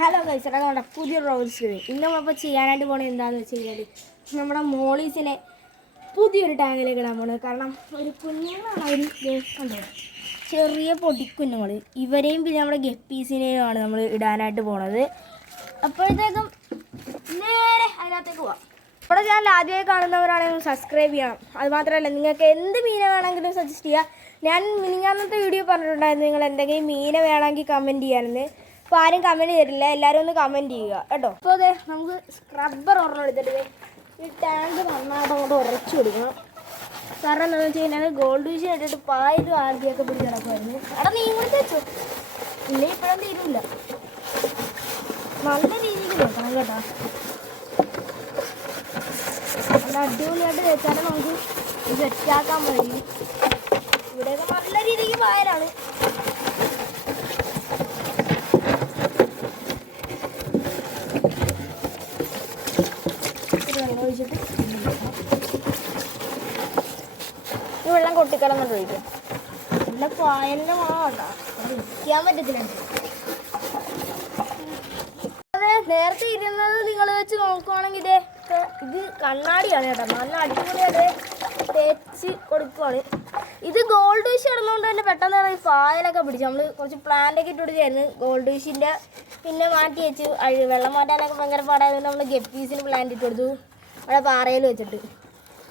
Hello guys, നമ്മുടെ പുതിയ Rolls ഇന്ന് നമ്മളിപ്പോൾ ചെയ്യാനായിട്ട് പോകണത് എന്താണെന്ന് വെച്ച് കഴിഞ്ഞാൽ നമ്മുടെ മോളീസിനെ പുതിയൊരു ടാങ്കിലേക്ക് ഇടാൻ പോകുന്നത്. കാരണം ഒരു കുഞ്ഞുങ്ങളാണ് അവർ കണ്ടോ, ചെറിയ പൊടിക്കുഞ്ഞുങ്ങൾ. ഇവരെയും പിന്നെ നമ്മുടെ ഗപ്പീസിനെയുമാണ് നമ്മൾ ഇടാനായിട്ട് പോണത്. അപ്പോഴത്തേക്കും നേരെ അതിനകത്തേക്ക് പോവാം. ഇവിടെ ചാനൽ ആദ്യമായി കാണുന്നവരാണെങ്കിൽ സബ്സ്ക്രൈബ് ചെയ്യണം. അതുമാത്രമല്ല, നിങ്ങൾക്ക് എന്ത് മീനെ വേണമെങ്കിലും സജസ്റ്റ് ചെയ്യുക. ഞാൻ മിനിഞ്ഞാന്നത്തെ വീഡിയോ പറഞ്ഞിട്ടുണ്ടായിരുന്നു നിങ്ങൾ എന്തെങ്കിലും മീനെ വേണമെങ്കിൽ കമൻറ്റ് ചെയ്യാനെന്ന്. അപ്പോൾ ആരും കമൻറ്റ് തരില്ല, എല്ലാവരും ഒന്ന് കമൻറ്റ് ചെയ്യുക കേട്ടോ. അപ്പോൾ അതെ, നമുക്ക് സ്ക്രബ്ബർ ഒരെണ്ണം എടുത്തിട്ട് ഈ ടാങ്ക് നന്നായിട്ട് അങ്ങോട്ട് ഉറച്ചു കൊടുക്കണം. കാരണം എന്താണെന്ന് വെച്ച് കഴിഞ്ഞാൽ ഗോൾഡ് ഫിഷ് ഇട്ടിട്ട് പായലും ആദ്യമൊക്കെ പിടിച്ച് കിടക്കുമായിരുന്നു. അവിടെ നീ കൂടി വെച്ചു ഇല്ലേ, ഇപ്പോഴും തീരുമില്ല. നല്ല രീതിക്ക് വെക്കണം കേട്ടോ. നല്ല അടിപൊളിയായിട്ട് വെച്ചാലും നമുക്ക് സെറ്റാക്കാൻ കഴിയും. ഇവിടെയൊക്കെ നല്ല രീതിക്ക് പായലാണ്. വെള്ളം ഒഴിച്ചിട്ട് ഈ വെള്ളം കൊട്ടിക്കലങ്ങോട്ട് ഒഴിക്കും. നല്ല പായലിൻ്റെ മണമാട്ടോ, അത് ഇരിക്കാൻ പറ്റത്തില്ല. അതെ, നേരത്തെ ഇരുന്നത് നിങ്ങൾ വെച്ച് നോക്കുവാണെങ്കിൽ ഇത് കണ്ണാടിയാണ് കേട്ടോ. നല്ല അടിപൊളിയായിട്ട് തേച്ച് കൊടുക്കുവാണ്. ഇത് ഗോൾഡ് ഫിഷ് ഇടുന്നതുകൊണ്ട് തന്നെ പെട്ടെന്ന് ഈ പായലൊക്കെ പിടിച്ചു. നമ്മൾ കുറച്ച് പ്ലാന്റൊക്കെ ഇട്ട് കൊടുത്തായിരുന്നു ഗോൾഡ് ഫിഷിൻ്റെ. പിന്നെ മാറ്റി വെച്ച് വെള്ളം മാറ്റാനൊക്കെ ഭയങ്കര പാടായതുകൊണ്ട് നമ്മൾ ഗപ്പീസിന് പ്ലാന്റ് ഇട്ട് കൊടുത്തു അവിടെ പാറയിൽ വെച്ചിട്ട്.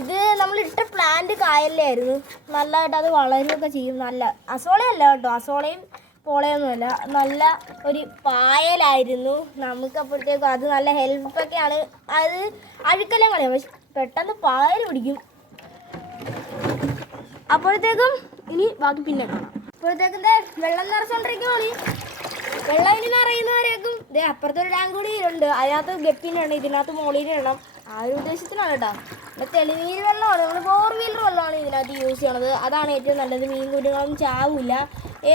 ഇത് നമ്മളിട്ട പ്ലാന്റ് കായലിലായിരുന്നു. നല്ലതായിട്ട് അത് വളരുകയൊക്കെ ചെയ്യും. നല്ല അസോളയല്ല കേട്ടോ, അസോളയും പോളയൊന്നുമല്ല, നല്ല ഒരു പായലായിരുന്നു. നമുക്ക് അപ്പോഴത്തേക്കും അത് നല്ല ഹെൽപ്പൊക്കെയാണ്. അത് അഴുക്കെല്ലാം കളയാം, പക്ഷെ പെട്ടെന്ന് പായൽ പിടിക്കും. അപ്പോഴത്തേക്കും ഇനി ബാക്കി പിന്നെ കാണാം. അപ്പോഴത്തേക്കും വെള്ളം നിറച്ചോണ്ടിരിക്കുവാണ്. വെള്ളം ഇനി നിറയുന്നവരേക്കും അപ്പുറത്തൊരു ടാങ്ക് കൂടി ഉണ്ട്, അതിനകത്ത് ഗപ്പിനാണ്, ഇതിനകത്ത് മോളീനെ ഇടണം. ആ ഒരു ഉദ്ദേശത്തിനാണ് കേട്ടോ. പിന്നെ തെളിനീര് വെള്ളമാണ്, നമ്മൾ 4 വീലർ വെള്ളമാണ് ഇതിനകത്ത് യൂസ് ചെയ്യണത്. അതാണ് ഏറ്റവും നല്ലത്. മീൻ കുഞ്ഞുങ്ങളൊന്നും ചാവില്ല.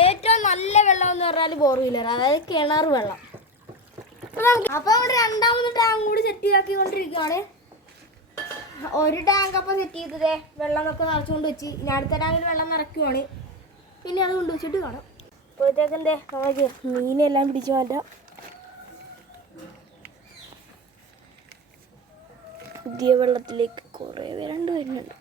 ഏറ്റവും നല്ല വെള്ളം എന്ന് പറഞ്ഞാൽ 4 വീലർ, അതായത് കിണർ വെള്ളം. അപ്പോൾ അവിടെ രണ്ടാമത് ടാങ്ക് കൂടി സെറ്റ് ചെയ്താക്കിക്കൊണ്ടിരിക്കുകയാണ്. ഒരു ടാങ്ക് അപ്പോൾ സെറ്റ് ചെയ്തതേ വെള്ളമൊക്കെ നിറച്ചുകൊണ്ട് വെച്ച് ഇനി അടുത്ത ടാങ്കിൽ വെള്ളം നിറയ്ക്കുവാണ്. പിന്നെ അത് കൊണ്ടുവച്ചിട്ട് കാണാം. അപ്പോഴത്തേക്കും നമുക്ക് മീനെല്ലാം പിടിച്ചു മാറ്റാം. പുതിയ വെള്ളത്തിലേക്ക് കുറേ പേരുണ്ട് വരുന്നുണ്ട്.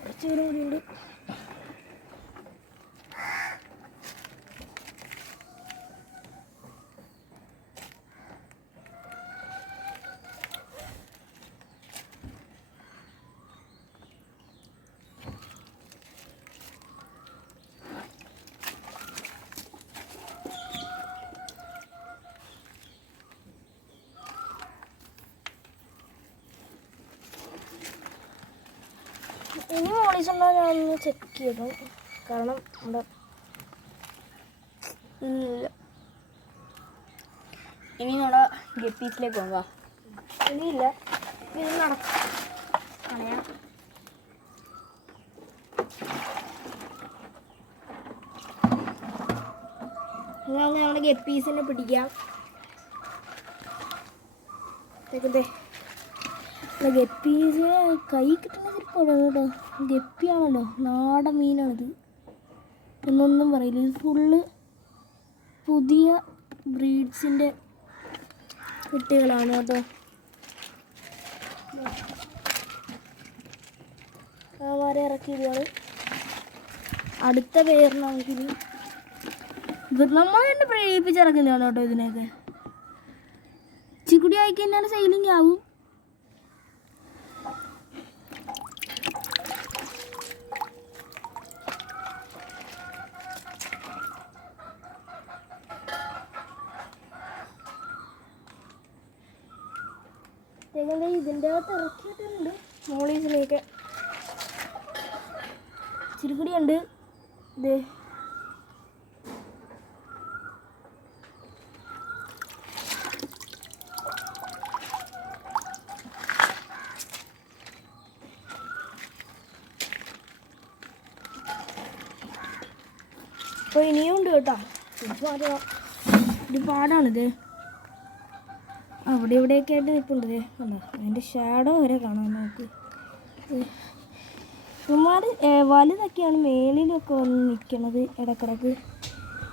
കുറച്ച് പേരും കൂടിയുണ്ട്. ഇനി മോളീസുണ്ടോ ഞാനൊന്ന് ചെക്ക് ചെയ്തു. കാരണം എന്താ ഇല്ല. ഇനി നമ്മുടെ ഗപ്പീസിലേക്ക് പോകാം. ഇനിയില്ല, ഇത് കളയാം. നമ്മുടെ ഗപ്പീസിനെ പിടിക്കാം. ഗപ്പീസ് കൈ കിട്ടുന്ന ചിലപ്പോൾ കേട്ടോ. ഗപ്പിയാണല്ലോ, നാടൻ മീനാണിത്, എന്നൊന്നും പറയില്ല. ഇത് ഫുള്ള് പുതിയ ബ്രീഡ്സിൻ്റെ കുട്ടികളാണ് കേട്ടോ. ആമാരെ ഇറക്കിയതാണ്. അടുത്ത പേരിനാണെങ്കിൽ നമ്മൾ തന്നെ പ്രേരിപ്പിച്ചിറക്കുന്നതാണ് കേട്ടോ. ഇതിനെയൊക്കെ ചിക്കുടി ആയിക്കഴിഞ്ഞാൽ സെയിലിംഗ് ആവും. ഇതിൻ്റെ അകത്ത് ഇറക്കിയിട്ടുണ്ട് മോളീസിനെയൊക്കെ. ചിരിക്കുടിയുണ്ട്. ഇതേ അപ്പോൾ ഇനിയും ഉണ്ട് കേട്ടോ. ഒരുപാടാണിത്. അവിടെ ഇവിടെയൊക്കെ ആയിട്ട് നിൽപ്പുണ്ട്. കണ്ടോ, അതിൻ്റെ ഷാഡോ വരെ കാണാം നമുക്ക്. ഒരുപാട് വലുതൊക്കെയാണ് മേളിലൊക്കെ വന്ന് നിൽക്കണത്. ഇടക്കിടക്ക്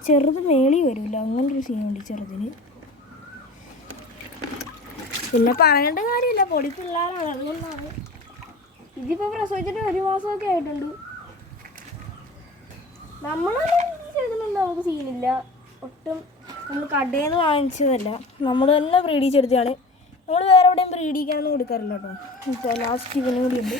ചെറുത് മേളിൽ വരില്ല, അങ്ങനൊരു സീനുണ്ട് ചെറുതിന്. പിന്നെ പറയേണ്ട കാര്യമില്ല, പൊടി പിള്ളേരാണ്, അതുകൊണ്ടാണ്. ഇതിപ്പോൾ പ്രസവിച്ചിട്ട് 1 മാസമൊക്കെ ആയിട്ടുണ്ട്. നമ്മളെല്ലാം ചെയ്തിട്ടുണ്ട്, നമുക്ക് സീനില്ല ഒട്ടും. നമ്മൾ കടയിൽ നിന്ന് വാങ്ങിച്ചതല്ല, നമ്മൾ തന്നെ ബ്രീഡിച്ചെടുത്തതാണ്. നമ്മൾ വേറെ എവിടെയും ബ്രീഡിക്കാനൊന്നും കൊടുക്കാറില്ല കേട്ടോ. ഇപ്പോൾ ലാസ്റ്റ് ഇവനും കൂടി ഉണ്ട്.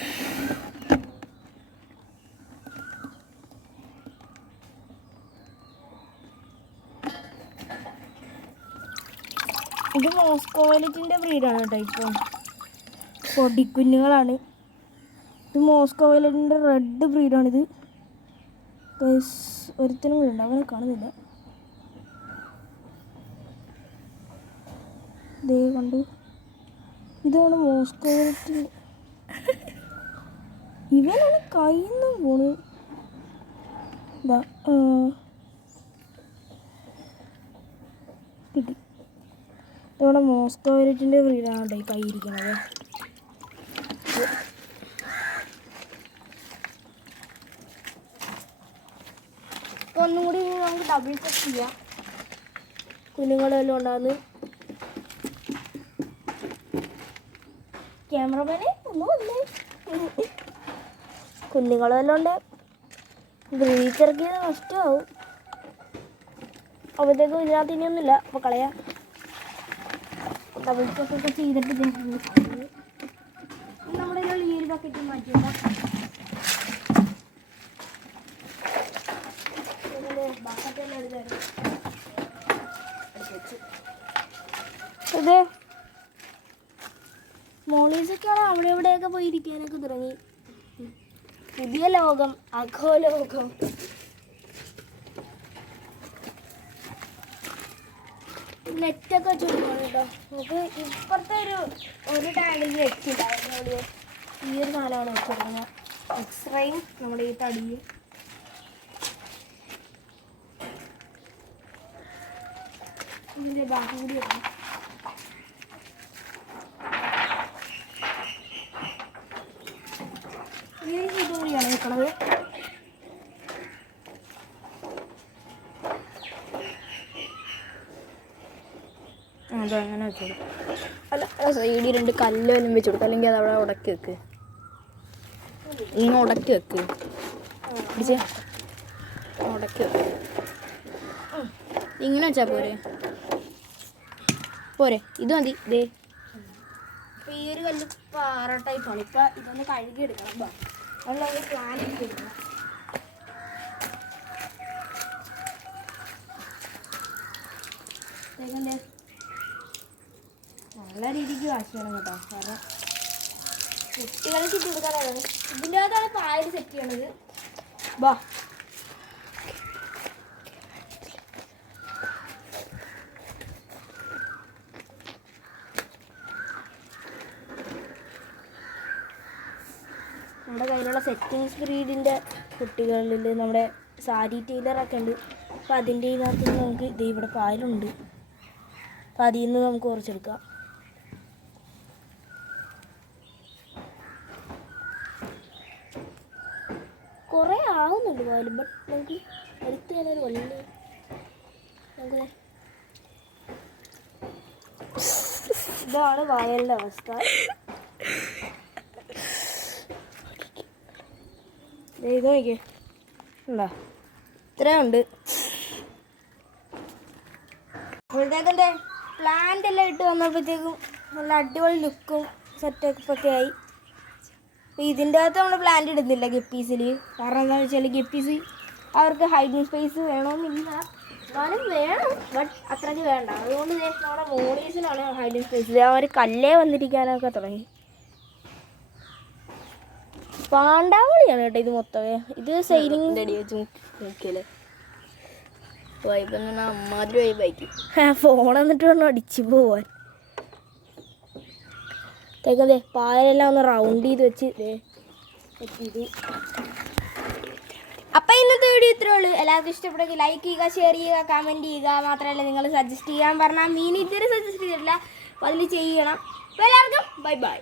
ഇത് മോസ്കോ വയലറ്റിൻ്റെ ബ്രീഡാണ് കേട്ടോ. ഇപ്പോൾ പൊടിക്കുഞ്ഞുങ്ങളാണ്. ഇത് മോസ്കോ വയലറ്റിൻ്റെ റെഡ് ബ്രീഡാണിത്. ഒരുത്തനും കൂടെ ഉണ്ട്, അവനെ കാണുന്നില്ല. ദേ കണ്ടു, ഇതാണ് മോസ്കോ വയലറ്റ്. ഇവനാണ് കയ്യിൽ നിന്ന് പോണ്. ഇതാ കിട്ടി. ഇതവിടെ മോസ്കോ വയലറ്റിൻ്റെ ബ്രീഡാണ് കേട്ടോ ഈ കൈയിരിക്കുന്നത്. ഒന്നും കൂടി നമുക്ക് ഡബിൾ ചെക്ക് ചെയ്യാം കുഞ്ഞുങ്ങളെല്ലാം ഉണ്ടാകുന്നത്. ക്യാമറമാനെ ഒന്നും വന്നേ. കുഞ്ഞുങ്ങളെല്ലാം ഉണ്ട്. ബ്രീച്ചർക്ക് നഷ്ടമാവും. അപ്പോഴത്തേക്കും ഇതിനകത്ത് ഇനിയൊന്നുമില്ല, അപ്പോൾ കളയാം. ഡബിൾ ചെക്കൊക്കെ ചെയ്തിട്ട് നമ്മുടെ ഈ ഒരു ബക്കറ്റ് മാറ്റിയില്ല. ഇത് മോളീസൊക്കെയാണ് അവിടെ ഇവിടെയൊക്കെ പോയിരിക്കാനൊക്കെ തുടങ്ങി. പുതിയ ലോകം, അഘോലോകം. നെറ്റൊക്കെ ചുരുങ്ങണം കേട്ടോ. നമുക്ക് ഇപ്പുറത്തെ ഒരു ടാങ്കിൽ നെറ്റില്ലായിരുന്നു. ഈ ഒരു സാധനമാണ് വെച്ചിരുന്നത്. എക്സ്റേയും നമ്മുടെ ഈ തടിയും. ഇതിൻ്റെ ബാക്കി കൂടി വെക്കണം. ഈ ഇത് കൂടിയാണ് വെക്കണത്. അതങ്ങനെ വെച്ചു കൊടുക്കും. അല്ല, സൈഡിൽ 2 കല്ല് വല്ലതും വെച്ച് കൊടുക്കും, അല്ലെങ്കിൽ അതവിടെ ഉടക്കി വെക്ക്. ഇങ്ങനെ ഉടക്കി വെക്ക്, പിടിച്ച് ഉടക്കി വെക്ക്. ഇങ്ങനെ വെച്ചാൽ പോരെ? പോരെ, ഇത് മതി. ഇതേ ഇപ്പം ഈ ഒരു കല്ല് പാറ ടൈപ്പാണ്. ഇപ്പം ഇതൊന്ന് കഴുകി എടുക്കണം. അതുകൊണ്ട് പ്ലാൻ എടുക്കണം. നല്ല രീതിക്ക് വാഷ് ചെയ്യണം കേട്ടോ. കാരണം കുട്ടികൾക്ക് ഇട്ട് കൊടുക്കാനാണ്. ഇതിൻ്റെ അകത്താണ് പായൽ സെറ്റ് ചെയ്യണത്. ബാ നമ്മുടെ കയ്യിലുള്ള സെറ്റിങ്സ് ബ്രീഡിൻ്റെ കുട്ടികളിൽ നമ്മുടെ സാരി ടൈലറൊക്കെ ഉണ്ട്. അപ്പോൾ അതിൻ്റെ ഇതിനകത്ത് നമുക്ക് ഇത് ഇവിടെ പായലുണ്ട്. അപ്പോൾ അതിൽ നിന്ന് നമുക്ക് കുറച്ചെടുക്കാം. കുറേ ആവുന്നുണ്ട് പായലും, ബട്ട് നമുക്ക് എടുത്ത് തരാനൊരു വള്ളി. നമുക്ക് ഇതാണ് പായലിൻ്റെ അവസ്ഥ. ഇത് നോക്കിയേ, എന്താ ഇത്രയുണ്ട്. അപ്പോഴത്തേക്കെൻ്റെ പ്ലാന്റ് എല്ലാം ഇട്ട് വന്നപ്പോഴത്തേക്കും നല്ല അടിപൊളി ലുക്കും സെറ്റപ്പൊക്കെ ആയി. അപ്പോൾ ഇതിൻ്റെ അകത്ത് നമ്മൾ പ്ലാന്റ് ഇടുന്നില്ല ഗപ്പീസിൽ. കാരണം എന്താണെന്ന് വെച്ചാൽ ഗപ്പീസ് അവർക്ക് ഹൈഡിങ് സ്പേസ് വേണമെന്നില്ല. എന്നാലും വേണം, ബട്ട് അത്രയ്ക്ക് വേണ്ട. അതുകൊണ്ട് നമ്മുടെ മോളീസിനാണ് ഹൈഡിങ് സ്പേസ്. അവർ കല്ലേ വന്നിരിക്കാനൊക്കെ തുടങ്ങി. പാണ്ടാവളിയാണ് കേട്ടോ ഇത് മൊത്തമേ. ഇത് സെയിലിംഗ് റെഡി വെച്ച് നോക്കിയല്ലേ വൈബ് അമ്മാതിരി വൈബായിരിക്കും. ഫോൺ എന്നിട്ട് വേണം അടിച്ചു പോവാൻ. തേക്കതേ പായലെല്ലാം ഒന്ന് റൗണ്ട് ചെയ്ത് വെച്ച് ഇത്. അപ്പം ഇന്നത്തെ ഇന്നത്തെ വീഡിയോ ഇത്രേ ഉള്ളൂ. എല്ലാവർക്കും ഇഷ്ടപ്പെട്ടെങ്കിൽ ലൈക്ക് ചെയ്യുക, ഷെയർ ചെയ്യുക, കമൻറ്റ് ചെയ്യുക. മാത്രമല്ല നിങ്ങൾ സജസ്റ്റ് ചെയ്യാൻ പറഞ്ഞാൽ മീൻ ഇതുവരെ സജസ്റ്റ് ചെയ്തിട്ടില്ല, അപ്പോൾ അതിൽ ചെയ്യണം. അപ്പോൾ എല്ലാവർക്കും ബൈ ബൈ.